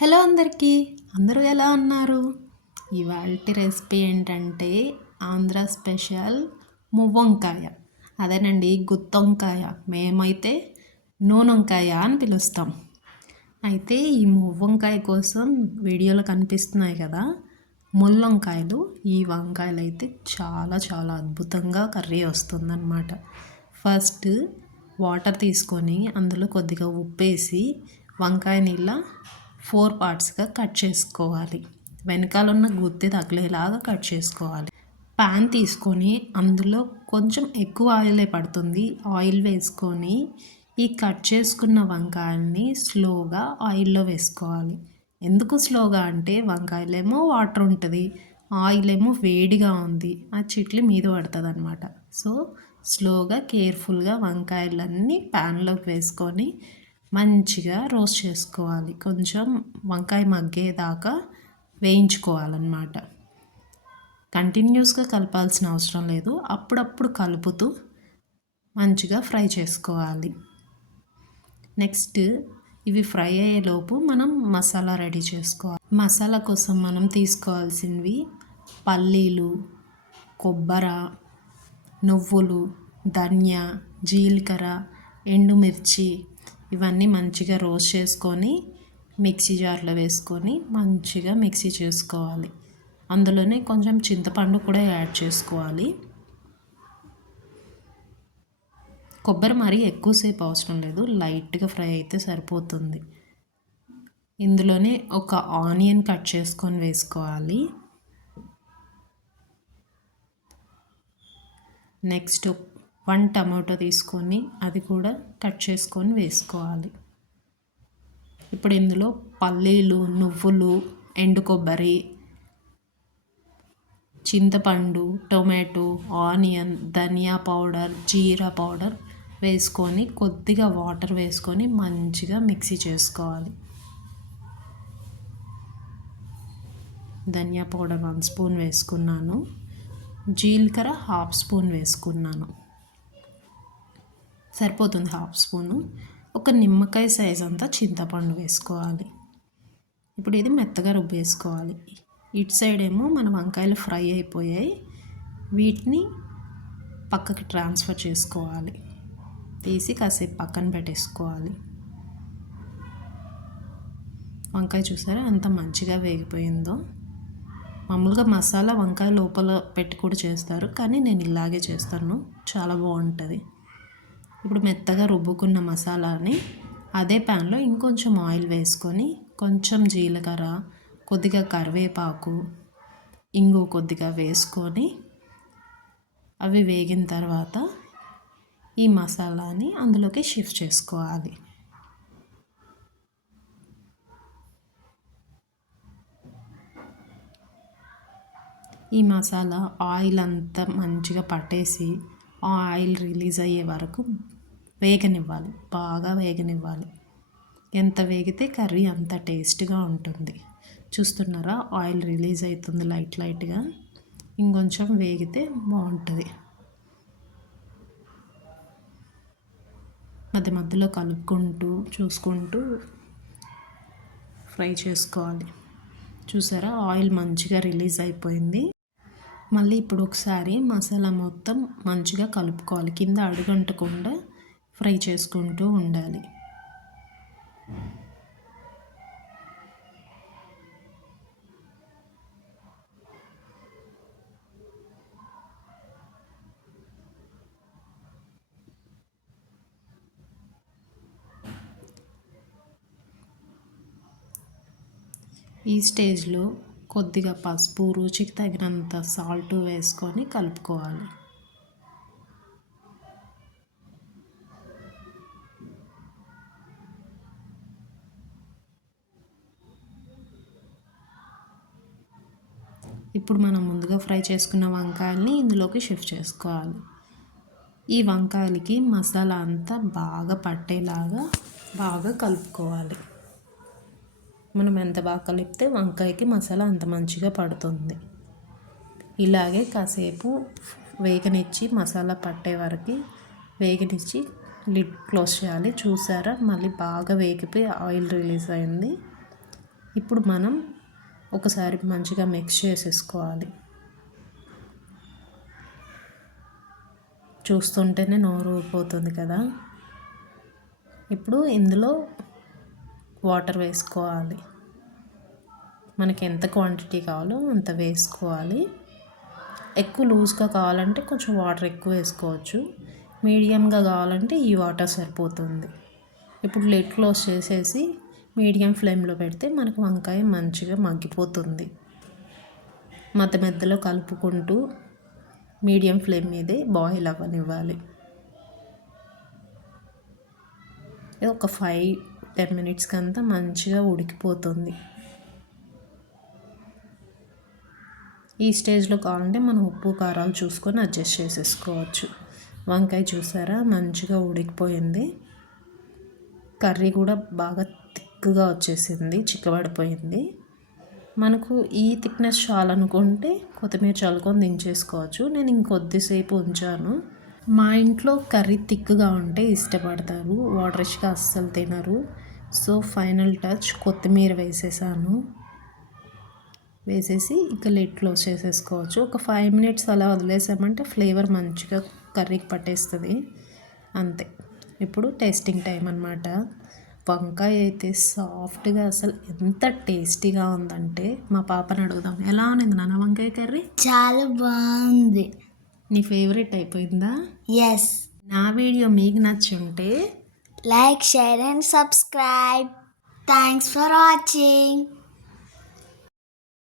Hello అందరికీ, అందరూ ఎలా ఉన్నారు? ఇవాల్టి రెసిపీ ఏంటంటే ఆంధ్ర స్పెషల్ మువ్వంకాయ. అదేనండి, గుత్తొంకాయ. మేమైతే నూనొంకాయ అని పిలుస్తాం. అయితే ఈ మువ్వంకాయ కోసం వీడియోలో కనిపిస్తున్నాయి కదా ముల్లొంకాయలు. ఈ వంకాయలు అయితే చాలా చాలా అద్భుతంగా కర్రీ వస్తుందన్నమాట. ఫస్ట్ వాటర్ తీసుకొని అందులో కొద్దిగా ఉప్పేసి వంకాయని ఇలా 4 పార్ట్స్గా కట్ చేసుకోవాలి. వెనకాల ఉన్న గుత్తి తగిలేలాగా కట్ చేసుకోవాలి. ప్యాన్ తీసుకొని అందులో కొంచెం ఎక్కువ ఆయిలే పడుతుంది. ఆయిల్ వేసుకొని ఈ కట్ చేసుకున్న వంకాయల్ని స్లోగా ఆయిల్లో వేసుకోవాలి. ఎందుకు స్లోగా అంటే వంకాయలేమో వాటర్ ఉంటుంది, ఆయిల్ ఏమో వేడిగా ఉంది, ఆ చిట్లి మీద పడుతుంది అనమాట. సో స్లోగా కేర్ఫుల్గా వంకాయలన్నీ ప్యాన్లోకి వేసుకొని మంచిగా రోస్ట్ చేసుకోవాలి. కొంచెం వంకాయ మగ్గేదాకా వేయించుకోవాలన్నమాట. కంటిన్యూస్గా కలపాల్సిన అవసరం లేదు, అప్పుడప్పుడు కలుపుతూ మంచిగా ఫ్రై చేసుకోవాలి. నెక్స్ట్ ఇవి ఫ్రై అయ్యేలోపు మనం మసాలా రెడీ చేసుకోవాలి. మసాలా కోసం మనం తీసుకోవాల్సినవి పల్లీలు, కొబ్బరి, నువ్వులు, ధనియా, జీలకర్ర, ఎండుమిర్చి ఇవన్నీ మంచిగా రోస్ట్ చేసుకొని మిక్సీ జార్లో వేసుకొని మంచిగా మిక్సీ చేసుకోవాలి. అందులోనే కొంచెం చింతపండు కూడా యాడ్ చేసుకోవాలి. కొబ్బరి మరీ ఎక్కువసేపు అవసరం లేదు, లైట్గా ఫ్రై అయితే సరిపోతుంది. ఇందులోనే ఒక ఆనియన్ కట్ చేసుకొని వేసుకోవాలి. నెక్స్ట్ 1 టమాటో తీసుకొని అది కూడా కట్ చేసుకొని వేసుకోవాలి. ఇప్పుడు ఇందులో పల్లీలు, నువ్వులు, ఎండు కొబ్బరి, చింతపండు, టొమాటో, ఆనియన్, ధనియా పౌడర్, జీరా పౌడర్ వేసుకొని కొద్దిగా వాటర్ వేసుకొని మంచిగా మిక్సీ చేసుకోవాలి. ధనియా పౌడర్ 1 స్పూన్ వేసుకున్నాను, జీలకర్ర 1/2 స్పూన్ వేసుకున్నాను, సరిపోతుంది 1/2 స్పూను. ఒక నిమ్మకాయ సైజ్ అంతా చింతపండు వేసుకోవాలి. ఇప్పుడు ఇది మెత్తగా రుబ్బేసుకోవాలి. ఇటు సైడ్ ఏమో మన వంకాయలు ఫ్రై అయిపోయాయి, వీటిని పక్కకి ట్రాన్స్ఫర్ చేసుకోవాలి. తీసి కాసేపు పక్కన పెట్టేసుకోవాలి. వంకాయ చూసారా ఎంత మంచిగా వేగిపోయిందో. మామూలుగా మసాలా వంకాయ లోపల పెట్టి కూడా చేస్తారు, కానీ నేను ఇలాగే చేస్తాను, చాలా బాగుంటుంది. ఇప్పుడు మెత్తగా రుబ్బుకున్న మసాలాని అదే ప్యాన్లో ఇంకొంచెం ఆయిల్ వేసుకొని కొంచెం జీలకర్ర, కొద్దిగా కరివేపాకు, ఇంగు కొద్దిగా వేసుకొని అవి వేగిన తర్వాత ఈ మసాలాని అందులోకి షిఫ్ట్ చేసుకోవాలి. ఈ మసాలా ఆయిల్ అంతా మంచిగా పట్టేసి ఆయిల్ రిలీజ్ అయ్యే వరకు వేగనివ్వాలి, బాగా వేగనివ్వాలి. ఎంత వేగితే కర్రీ అంత టేస్ట్గా ఉంటుంది. చూస్తున్నారా, ఆయిల్ రిలీజ్ అవుతుంది లైట్గా. ఇంకొంచెం వేగితే బాగుంటుంది. మధ్య మధ్యలో కలుపుకుంటూ చూసుకుంటూ ఫ్రై చేసుకోవాలి. చూసారా, ఆయిల్ మంచిగా రిలీజ్ అయిపోయింది. మళ్ళీ ఇప్పుడు ఒకసారి మసాలా మొత్తం మంచిగా కలుపుకోవాలి. కింద అడుగంటకుండా ఫ్రై చేసుకుంటూ ఉండాలి. ఈ స్టేజ్లో కొద్దిగా పసుపు, రుచికి తగినంత సాల్ట్ వేసుకొని కలుపుకోవాలి. ఇప్పుడు మనం ముందుగా ఫ్రై చేసుకున్న వంకాయల్ని ఇందులోకి షిఫ్ట్ చేసుకోవాలి. ఈ వంకాయలకి మసాలా అంతా బాగా పట్టేలాగా బాగా కలుపుకోవాలి. మనం ఎంత బాగా కలిపితే వంకాయకి మసాలా అంత మంచిగా పడుతుంది. ఇలాగే కాసేపు వేగనిచ్చి మసాలా పట్టే వరకు వేగనిచ్చి లిడ్ క్లోజ్ చేయాలి. చూసారా, మళ్ళీ బాగా వేగిపోయి ఆయిల్ రిలీజ్ అయింది. ఇప్పుడు మనం ఒకసారి మంచిగా మిక్స్ చేసేసుకోవాలి. చూస్తుంటేనే నోరు ఊరిపోతుంది కదా. ఇప్పుడు ఇందులో వాటర్ వేసుకోవాలి. మనకి ఎంత క్వాంటిటీ కావాలో అంత వేసుకోవాలి. ఎక్కువ లూజ్గా కావాలంటే కొంచెం వాటర్ ఎక్కువ వేసుకోవచ్చు. మీడియంగా కావాలంటే ఈ వాటర్ సరిపోతుంది. ఇప్పుడు లిడ్ క్లోజ్ చేసేసి మీడియం ఫ్లేమ్లో పెడితే మనకు వంకాయ మంచిగా మగ్గిపోతుంది. మధ్య మధ్యలో కలుపుకుంటూ మీడియం ఫ్లేమ్ మీదే బాయిల్ అవ్వనివ్వాలి. ఒక 5-10 మినిట్స్కి అంతా మంచిగా ఉడికిపోతుంది. ఈ స్టేజ్లో కావాలంటే మనం ఉప్పు కారాలు చూసుకొని అడ్జస్ట్ చేసేసుకోవచ్చు. వంకాయ చూసారా మంచిగా ఉడికిపోయింది. కర్రీ కూడా బాగా థిక్గా వచ్చేసింది, చిక్కబడిపోయింది. మనకు ఈ థిక్నెస్ చాలనుకుంటే కొత్తిమీర చల్లుకొని దించేసుకోవచ్చు. నేను ఇంకొద్దిసేపు ఉంచాను. మా ఇంట్లో కర్రీ థిక్గా ఉంటే ఇష్టపడతారు, వాటరిష్గా అస్సలు తినరు. సో ఫైనల్ టచ్ కొత్తిమీర వేసేసి ఇక లిడ్ క్లోజ్ చేసేసుకోవచ్చు. ఒక 5 మినిట్స్ అలా వదిలేసామంటే ఫ్లేవర్ మంచిగా కర్రీకి పట్టేస్తుంది. అంతే. ఇప్పుడు టేస్టింగ్ టైం అన్నమాట. వంకాయ అయితే సాఫ్ట్గా అసలు ఎంత టేస్టీగా ఉందంటే మా పాపని అడుగుదాం, ఎలా ఉంది నాన్న వంకాయ కర్రీ? చాలా బాగుంది. నీ ఫేవరెట్ అయిపోయిందా? ఎస్. నా వీడియో మీకు నచ్చుంటే like, share and subscribe. Thanks for watching.